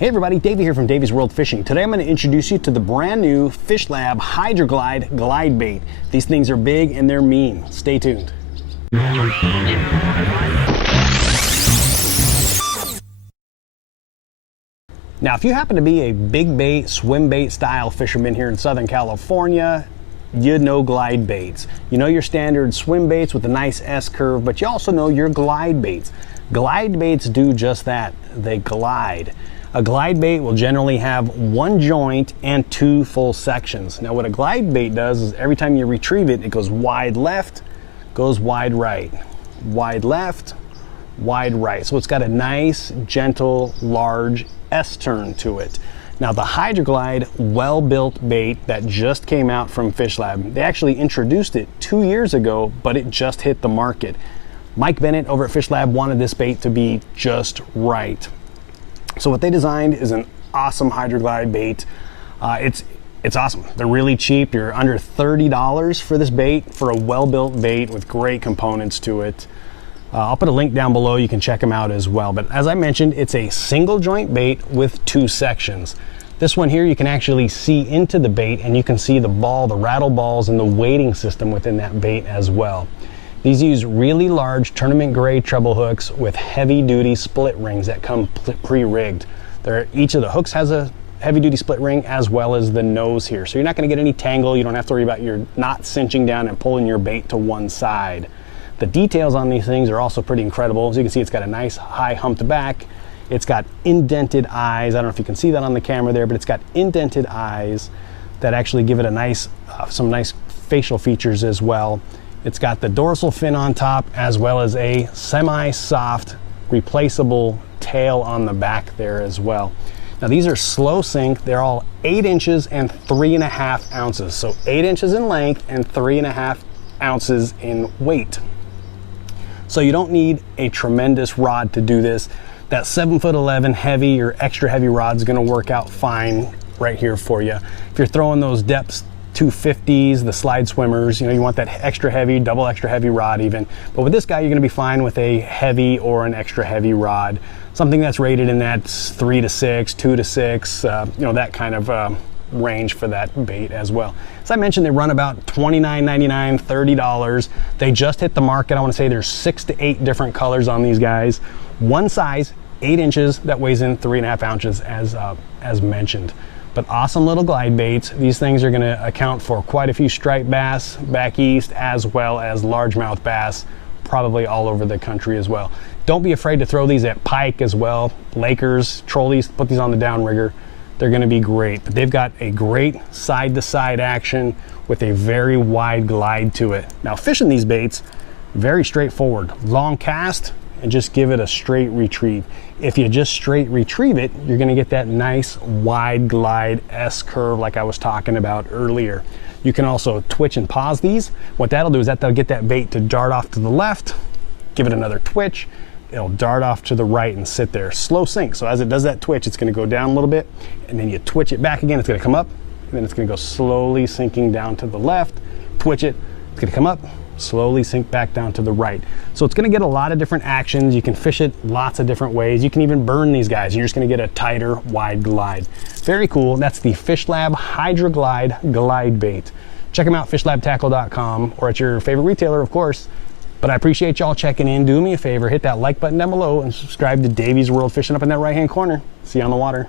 Hey everybody, Davey here from Davey's World Fishing. Today I'm going to introduce you to the brand new FishLab Hydra-Glide glide bait. These things are big and they're mean. Stay tuned. Now if you happen to be a big bait, swim bait style fisherman here in Southern California, you know glide baits. You know your standard swim baits with a nice S-curve, but you also know your glide baits. Glide baits do just that. They glide. A glide bait will generally have one joint and two full sections. Now what a glide bait does is every time you retrieve it, it goes wide left, goes wide right, wide left, wide right. So it's got a nice, gentle, large S-turn to it. Now the Hydra-Glide well-built bait that just came out from FishLab, they actually introduced it 2 years ago, but it just hit the market. Mike Bennett over at FishLab wanted this bait to be just right. So what they designed is an awesome Hydra-Glide bait. It's awesome. They're really cheap. You're under $30 for this bait, for a well-built bait with great components to it. I'll put a link down below. You can check them out as well. But as I mentioned, it's a single joint bait with two sections. This one here, you can actually see into the bait and you can see the ball, the rattle balls, and the weighting system within that bait as well. These use really large tournament grade treble hooks with heavy duty split rings that come pre-rigged. Each of the hooks has a heavy duty split ring as well as the nose here. So you're not gonna get any tangle. You don't have to worry about your knot cinching down and pulling your bait to one side. The details on these things are also pretty incredible. As you can see, it's got a nice high humped back. It's got indented eyes. I don't know if you can see that on the camera there, but it's got indented eyes that actually give it a nice, some nice facial features as well. It's got the dorsal fin on top as well as a semi-soft replaceable tail on the back there as well. Now these are slow sink. They're all 8 inches and 3.5 ounces. So 8 inches in length and 3.5 ounces in weight. So you don't need a tremendous rod to do this. That 7'11" heavy or extra heavy rod is gonna work out fine right here for you. If you're throwing those depths 250s, the slide swimmers, you know, you want that extra heavy, double extra heavy rod even. But with this guy, you're gonna be fine with a heavy or an extra heavy rod. Something that's rated in that 3 to 6, 2 to 6, you know, that kind of range for that bait as well. As I mentioned, they run about $29.99, $30. They just hit the market. I wanna say there's 6 to 8 different colors on these guys. One size, 8 inches, that weighs in 3.5 ounces as mentioned. But awesome little glide baits. These things are gonna account for quite a few striped bass back east, as well as largemouth bass, probably all over the country as well. Don't be afraid to throw these at pike as well. Lakers, trolleys, put these on the downrigger. They're gonna be great. But they've got a great side-to-side action with a very wide glide to it. Now fishing these baits, very straightforward. Long cast, and just give it a straight retrieve. If you just straight retrieve it, you're gonna get that nice wide glide S-curve like I was talking about earlier. You can also twitch and pause these. What that'll do is that'll get that bait to dart off to the left, give it another twitch, it'll dart off to the right and sit there. Slow sink, so as it does that twitch, it's gonna go down a little bit, and then you twitch it back again, it's gonna come up, and then it's gonna go slowly sinking down to the left, twitch it, it's gonna come up, slowly sink back down to the right. So it's gonna get a lot of different actions. You can fish it lots of different ways. You can even burn these guys. You're just gonna get a tighter, wide glide. Very cool. That's the FishLab Hydra-Glide glide bait. Check them out, fishlabtackle.com, or at your favorite retailer, of course. But I appreciate y'all checking in. Do me a favor, hit that like button down below and subscribe to Davey's World Fishing up in that right-hand corner. See you on the water.